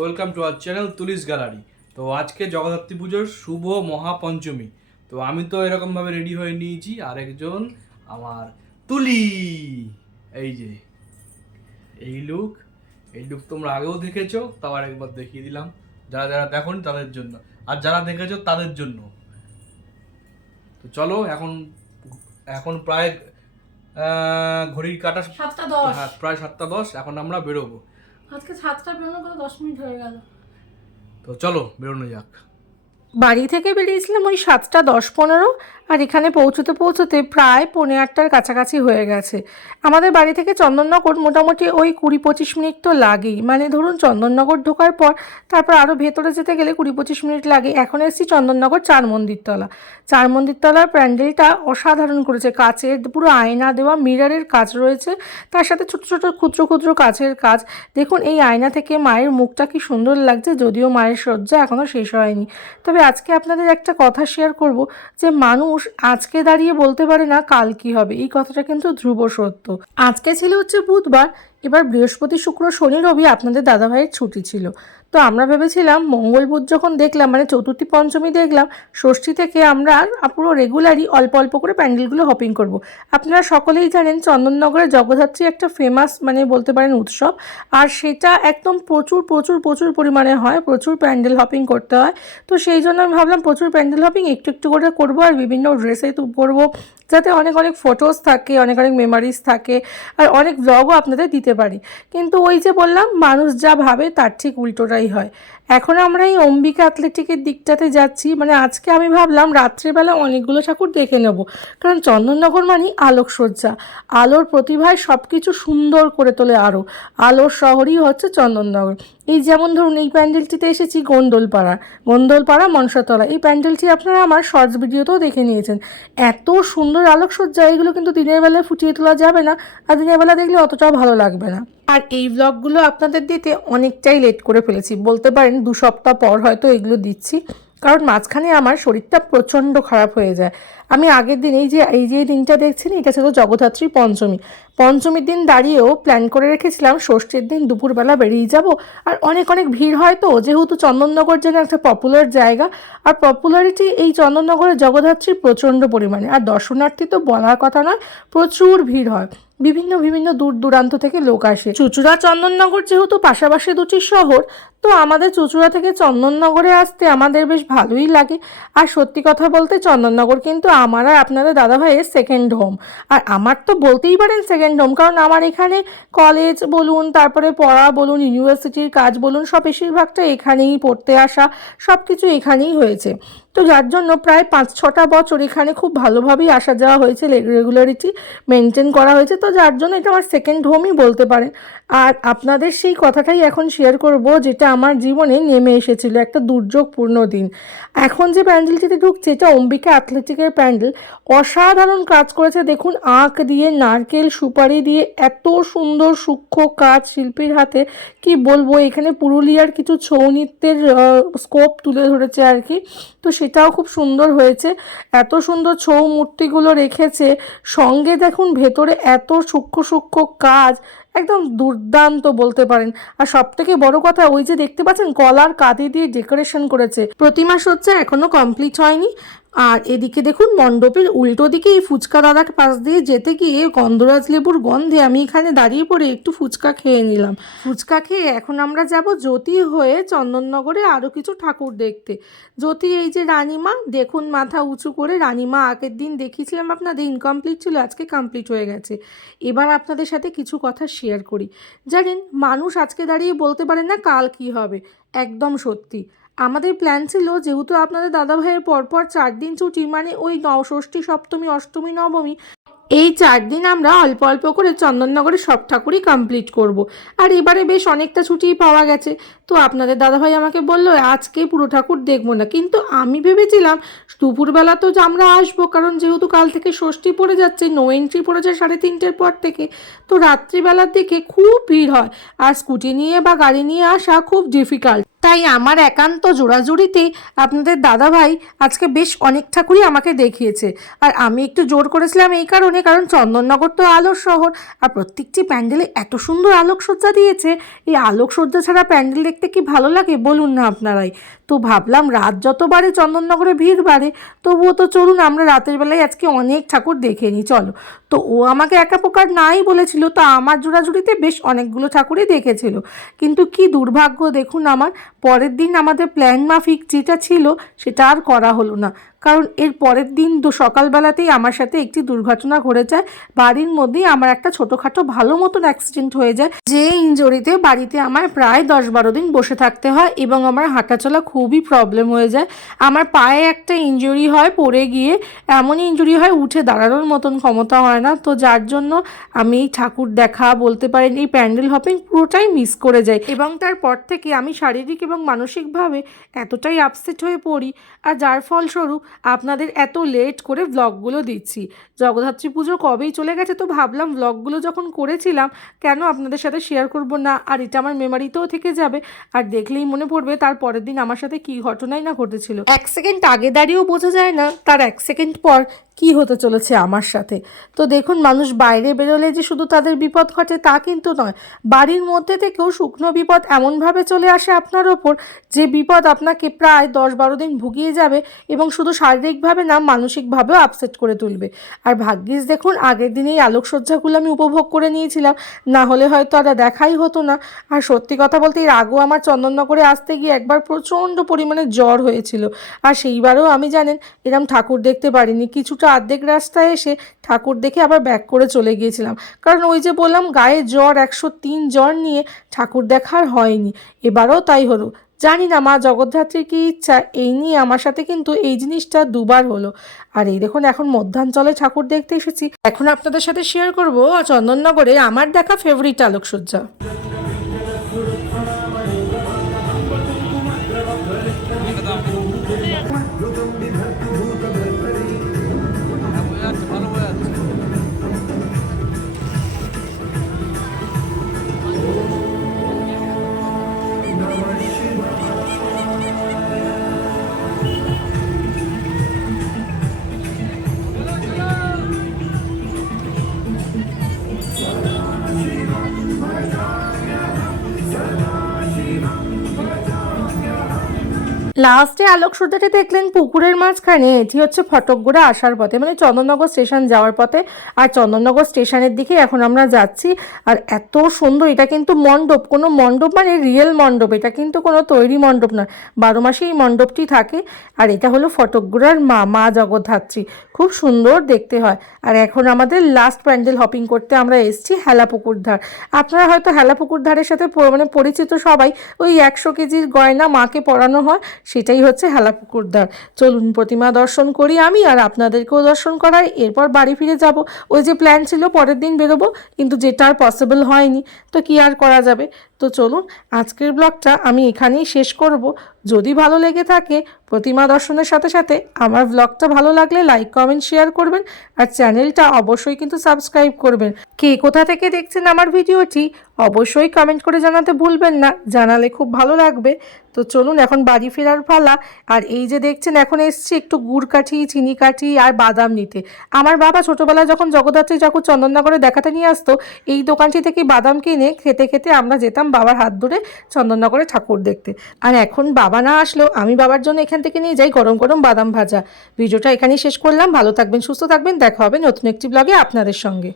Welcome to our channel Tuli's gallery. তো আজকে জগদ্ধাত্রী পুজোর শুভ মহাপঞ্চমী। তো আমি তো এরকমভাবে রেডি হয়ে নিয়েছি, আর একজন আমার তুলি, এই যে এই লুক তোমরা আগেও দেখেছো, তাও আর একবার দেখিয়ে দিলাম যারা যারা দেখোনি তাদের জন্য, আর যারা দেখেছো তাদের জন্য। তো চলো, এখন এখন প্রায় ঘড়ির কাঁটা 7:10। হ্যাঁ, প্রায় 7:10। এখন আমরা বেরোবো। আজকে 7টা বেরোনো কথা 10 মিনিট হয়ে গেল। তো চলো বেরোনো যাক। বাড়ি থেকে বেরিয়েছিলাম ওই 7:10-15, আর এখানে পৌঁছতে পৌঁছতে প্রায় 8:45-র কাছাকাছি হয়ে গেছে। আমাদের বাড়ি থেকে চন্দননগর মোটামুটি ওই 20-25 মিনিট তো লাগেই, মানে ধরুন চন্দননগর ঢোকার পর তারপর আরও ভেতরে যেতে গেলে 20-25 মিনিট লাগে। এখন এসেছি চন্দননগর চার মন্দিরতলা। চার মন্দিরতলার প্যান্ডেলটা অসাধারণ করেছে, কাচের পুরো আয়না দেওয়া, মিররের কাজ রয়েছে, তার সাথে ছোট ছোট ক্ষুদ্র ক্ষুদ্র কাচের কাজ। দেখুন এই আয়না থেকে মায়ের মুখটা কি সুন্দর লাগছে, যদিও মায়ের সজ্জা এখনও শেষ হয়নি। তবে আজকে আপনাদের একটা কথা শেয়ার করব, যে মানুষ আজকে দাঁড়িয়ে বলতে পারে না কাল কি হবে, এই কথাটা কিন্তু ধ্রুব সত্য। আজকে ছিল হচ্ছে বুধবার, এবার বৃহস্পতি শুক্র শনি রবি আপনাদের দাদাভাইয়ের ছুটি ছিল। তো আমরা ভেবেছিলাম মঙ্গল বুধ যখন দেখলাম, মানে চতুর্থী পঞ্চমী দেখলাম, ষষ্ঠী থেকে আমরা পুরো রেগুলারই অল্প অল্প করে প্যান্ডেলগুলো হপিং করব। আপনারা সকলেই জানেন চন্দননগরে জগদ্ধাত্রী একটা ফেমাস, মানে বলতে পারেন উৎসব, আর সেটা একদম প্রচুর প্রচুর প্রচুর পরিমাণে হয়, প্রচুর প্যান্ডেল হপিং করতে হয়। তো সেই জন্য আমি ভাবলাম প্রচুর প্যান্ডেল হপিং একটু একটু করে করবো, আর বিভিন্ন ড্রেসে করবো, যাতে অনেক অনেক ফটোস থাকে, অনেক অনেক মেমারিজ থাকে, আর অনেক ব্লগও আপনাদের দিতে পারি। কিন্তু ওই যে বললাম, মানুষ যা ভাবে তার ঠিক উল্টোটাই হয়। এখন আমরা এই অম্বিকা অ্যাথলেটিকের দিকটাতে যাচ্ছি, মানে আজকে আমি ভাবলাম রাত্রেবেলা অনেকগুলো ঠাকুর দেখে নেব, কারণ চন্দননগর মানেই আলোকসজ্জা, আলোর প্রতিভায় সব কিছু সুন্দর করে তোলে, আরও আলোর শহরই হচ্ছে চন্দননগর। এই যেমন ধরুন এই প্যান্ডেলটিতে এসেছি গন্ডোলপাড়া মনসাতলা। এই প্যান্ডেলটি আপনারা আমার শর্টস ভিডিওতেও দেখে নিয়েছেন। এত সুন্দর আলোকসজ্জা, এগুলো কিন্তু দিনের বেলায় ফুটিয়ে তোলা যাবে না, আর দিনের বেলা দেখলে অতটাও ভালো লাগবে না। আর এই ব্লগগুলো আপনাদের দিতে অনেকটাই লেট করে ফেলেছি, বলতে পারেন 2 সপ্তাহ পর হয়তো এগুলো দিচ্ছি, কারণ মাঝখানে আমার শরীরটা প্রচণ্ড খারাপ হয়ে যায়। আমি আগের দিন এই যে দিনটা দেখছেন, এটা ছিল জগদ্ধাত্রী পঞ্চমীর দিন দাঁড়িয়েও প্ল্যান করে রেখেছিলাম ষষ্ঠীর দিন দুপুরবেলা বেরিয়ে যাব। আর অনেক অনেক ভিড় হয়, তো যেহেতু চন্দননগর যেন একটা পপুলার জায়গা, আর পপুলারিটি এই চন্দননগরের জগদ্ধাত্রী প্রচণ্ড পরিমাণে, আর দর্শনার্থী তো বলার কথা নয়, প্রচুর ভিড় হয়, বিভিন্ন বিভিন্ন দূর দূরান্ত থেকে লোক আসে। চুঁচুড়া চন্দননগর যেহেতু পাশাপাশি দুটি শহর, তো আমাদের চুঁচুড়া থেকে চন্দননগরে আসতে আমাদের বেশ ভালোই লাগে। আর সত্যি কথা বলতে চন্দননগর কিন্তু আমার আর আপনাদের দাদাভাইয়ের সেকেন্ড হোম, আর আমার তো বলতেই পারেন সেকেন্ড হোম, কারণ আমার এখানে কলেজ বলুন, তারপরে পড়া বলুন, ইউনিভার্সিটির কাজ বলুন, সব বেশিরভাগটা এখানেই পড়তে আসা, সব কিছু এখানেই হয়েছে। তো যার জন্য প্রায় 5-6টা বছর এখানে খুব ভালোভাবেই আসা যাওয়া হয়েছে, রেগুলারিটি মেনটেন করা হয়েছে, তো যার জন্য এটা আমার সেকেন্ড হোমই বলতে পারেন। আর আপনাদের সেই কথাটাই এখন শেয়ার করব, যেটা আমার জীবনে নেমে এসেছিল একটা দুর্যোগপূর্ণ দিন। এখন যে প্যান্ডেলটিতে ঢুকছে, এটা অম্বিকা অ্যাথলেটিকের প্যান্ডেল, অসাধারণ কাজ করেছে। দেখুন আঁক দিয়ে, নারকেল সুপারি দিয়ে এত সুন্দর সূক্ষ্ম কাজ শিল্পীর হাতে, কি বলবো। এখানে পুরুলিয়ার কিছু ছৌ নৃত্যের স্কোপ তুলে ধরেছে আর কি, তো সেটাও খুব সুন্দর হয়েছে। এত সুন্দর ছৌ মূর্তিগুলো রেখেছে, সঙ্গে দেখুন ভেতরে এত সূক্ষ্ম সূক্ষ্ম কাজ, একদম দুর্দান্ত বলতে পারেন। আর সব থেকে বড় কথা, ওই যে দেখতে পাচ্ছেন কলার কাঁদি দিয়ে ডেকোরেশন করেছে, প্রতিমা সজ্জা এখনো কমপ্লিট হয়নি। আর এদিকে দেখুন মণ্ডপের উল্টো দিকে এই ফুচকা দাদার পাশ দিয়ে যেতে গিয়ে গন্ধরাজ লেবুর গন্ধে আমি এখানে দাঁড়িয়ে পড়ে একটু ফুচকা খেয়ে নিলাম। ফুচকা খেয়ে এখন আমরা যাব জ্যোতি হয়ে চন্দননগরে আরও কিছু ঠাকুর দেখতে। জ্যোতি এই যে রানীমা, দেখুন মাথা উঁচু করে, রানীমা আগের দিন দেখিয়েছিলাম আপনাদের, ইনকমপ্লিট ছিল, আজকে কমপ্লিট হয়ে গেছে। এবার আপনাদের সাথে কিছু কথা শেয়ার করি। জানেন মানুষ আজকে দাঁড়িয়ে বলতে পারে না কাল কি হবে, একদম সত্যি। আমাদের প্ল্যান ছিল, যেহেতু আপনাদের দাদাভাইয়ের পরপর 4 দিন ছুটি, মানে ওই ষষ্ঠী সপ্তমী অষ্টমী নবমী, এই 4 দিন আমরা অল্প অল্প করে চন্দননগরে সব ঠাকুরই কমপ্লিট করব। আর এবারে বেশ অনেকটা ছুটিই পাওয়া গেছে, তো আপনাদের দাদাভাই আমাকে বললো আজকে পুরো ঠাকুর দেখবো না, কিন্তু আমি ভেবেছিলাম দুপুরবেলা তো আমরা আসবো, কারণ যেহেতু কাল থেকে ষষ্ঠী পড়ে যাচ্ছে, নো এন্ট্রি পড়েছে 3:30-র পর থেকে, তো রাত্রিবেলার দিকে খুব ভিড় হয়, আর স্কুটি নিয়ে বা গাড়ি নিয়ে আসা খুব ডিফিকাল্ট। তাই আমার একান্ত জোড়াজুড়িতেই আপনাদের দাদাভাই আজকে বেশ অনেক ঠাকুরই আমাকে দেখিয়েছে। আর আমি একটু জোর করেছিলাম এই কারণে, কারণ চন্দননগর তো আলোর শহর, আর প্রত্যেকটি প্যান্ডেলে এত সুন্দর আলোকসজ্জা দিয়েছে। এই আলোকসজ্জা ছাড়া প্যান্ডেল দেখতে কি ভালো লাগে বলুন না আপনারাই। তো ভাবলাম রাত যত বাড়ে চন্দননগরে ভিড় বাড়ে, তবুও তো চলুন আমরা রাতের বেলায় আজকে অনেক ঠাকুর দেখে নিই চলো। তো ও আমাকে একা প্রকার নাই বলেছিল, তো আমার জোড়াজুড়িতে বেশ অনেকগুলো ঠাকুরই দেখেছিল। কিন্তু কি দুর্ভাগ্য দেখুন আমার, পরের দিন আমাদের প্ল্যান মাফিক যেটা ছিল সেটা আর করা হলো না। কারণ এর পরের দিন সকালবেলাতেই আমার সাথে একটি দুর্ঘটনা ঘটে যায়। বাড়ির মধ্যেই আমার একটা ছোটোখাটো ভালো মতন অ্যাক্সিডেন্ট হয়ে যায়, যে ইনজুরিতে বাড়িতে আমার প্রায় 10-12 দিন বসে থাকতে হয় এবং আমার হাঁটাচলা খুবই প্রবলেম হয়ে যায়। আমার পায়ে একটা ইনজুরি হয় পড়ে গিয়ে, এমন ইনজুরি হয় উঠে দাঁড়ানোর মতন ক্ষমতা হয় না। তো যার জন্য আমি এই ঠাকুর দেখা বলতে পারেন এই প্যান্ডেল হপিং পুরোটাই মিস করে যাই, এবং তারপর থেকে আমি শারীরিক এবং মানসিকভাবে এতটাই আপসেট হয়ে পড়ি, আর যার ফলস্বরূপ আপনাদের এত লেট করে ব্লগগুলো দিচ্ছি। জগদ্ধাত্রী পুজো কবেই চলে গেছে, তো ভাবলাম ব্লগগুলো যখন করেছিলাম কেন আপনাদের সাথে শেয়ার করব না, আর এটা আমার মেমারিতেও থেকে যাবে, আর দেখলেই মনে পড়বে তার পরের দিন আমার সাথে কী ঘটনাই না ঘটেছিল। 1 সেকেন্ড আগে দাঁড়িয়েও বোঝা যায় না তার 1 সেকেন্ড পর কি হতে চলেছে আমার সাথে। তো দেখুন, মানুষ বাইরে বেরোলে যে শুধু তাদের বিপদ ঘটে তা কিন্তু নয়, বাড়ির মধ্যে থেকেও শুকনো বিপদ এমনভাবে চলে আসে আপনার ওপর, যে বিপদ আপনাকে প্রায় 10-12 দিন ভুগিয়ে যাবে এবং শুধু শারীরিকভাবে না মানসিকভাবেও আপসেট করে তুলবে। আর ভাগ্যিস দেখুন আগের দিনেই আলোকসজ্জাগুলো আমি উপভোগ করে নিয়েছিলাম, না হলে হয়তো আর দেখাই হতো না। আর সত্যি কথা বলতে এর আগেও আমার চন্দননগরে আসতে গিয়ে একবার প্রচণ্ড পরিমাণে জ্বর হয়েছিল, আর সেইবারেও আমি জানেন এরম ঠাকুর দেখতে পারিনি। কিছুটা অর্ধেক রাস্তায় এসে ঠাকুর দেখে আবার ব্যাক করে চলে গিয়েছিলাম, কারণ ওই যে বললাম গায়ে জ্বর 103 জ্বর নিয়ে ঠাকুর দেখার হয়নি। এবারও তাই হলো। জানি না মা জগদ্ধাত্রীর কী ইচ্ছা, এই নিয়ে আমার সাথে কিন্তু এই জিনিসটা দুবার হলো। আর এই দেখুন এখন মধ্যাঞ্চলে ঠাকুর দেখতে এসেছি। এখন আপনাদের সাথে শেয়ার করবো চন্দননগরে আমার দেখা ফেভারিট আলোকসজ্জা। লাস্টে আলোকসজ্জাটা দেখলেন পুকুরের মাঝখানে, এটি হচ্ছে ফটকগুড়া আসার পথে, মানে চন্দননগর স্টেশন যাওয়ার পথে। আর চন্দননগর স্টেশনের দিকে এখন আমরা যাচ্ছি। আর এত সুন্দর, এটা কিন্তু মণ্ডপ, কোনো মণ্ডপ মানে রিয়েল মণ্ডপ, এটা কিন্তু কোনো তৈরি মণ্ডপ নয়, 12 মাসে এই মণ্ডপটি থাকে। আর এটা হলো ফটকগুড়ার মা জগদ্ধাত্রী, খুব সুন্দর দেখতে হয়। আর এখন আমাদের লাস্ট প্যান্ডেল হপিং করতে আমরা এসেছি হেলাপুকুর ধার। আপনারা হয়তো হেলাপুকুর ধারের সাথে মানে পরিচিত সবাই, ওই 100 কেজির গয়না মাকে পরানো হয়, সেটাই হচ্ছে হেলাপুকুর ধার। চলুন প্রতিমা দর্শন করি আমি, আর আপনাদেরকেও দর্শন করাই, এরপর বাড়ি ফিরে যাব। ওই যে প্ল্যান ছিল পরের দিন বেরোবো, কিন্তু যেটা আর পসিবল হয়নি, তো কি আর করা যাবে। তো চলুন আজকের ব্লগটা আমি এখানেই শেষ করব। যদি ভালো লেগে থাকে প্রতিমা দর্শনের সাথে সাথে আমার ব্লগটা ভালো লাগলে লাইক কমেন্ট শেয়ার করবেন, আর চ্যানেলটা অবশ্যই কিন্তু সাবস্ক্রাইব করবেন। কে কোথা থেকে দেখছেন আমার ভিডিওটি অবশ্যই কমেন্ট করে জানাতে ভুলবেন না, জানালে খুব ভালো লাগবে। তো চলুন এখন বাড়ি ফেরার পালা। আর এই যে দেখছেন এখন এসছি একটু গুড় কাঠি, চিনি কাঠি আর বাদাম নিতে। আমার বাবা ছোটোবেলায় যখন জগদ্ধাত্রী ঠাকুর চন্দননগরে দেখাতে নিয়ে আসতো, এই দোকানটি থেকে বাদাম কিনে খেতে খেতে আমরা যেতাম বাবার হাত ধরে চন্দননগরে ঠাকুর দেখতে। আর এখন বাবা না আসলেও আমি বাবার জন্য এখান থেকে নিয়ে যাই গরম গরম বাদাম ভাজা। ভিডিওটা এখানেই শেষ করলাম। ভালো থাকবেন, সুস্থ থাকবেন, দেখা হবে নতুন একটি ব্লগে আপনাদের সঙ্গে।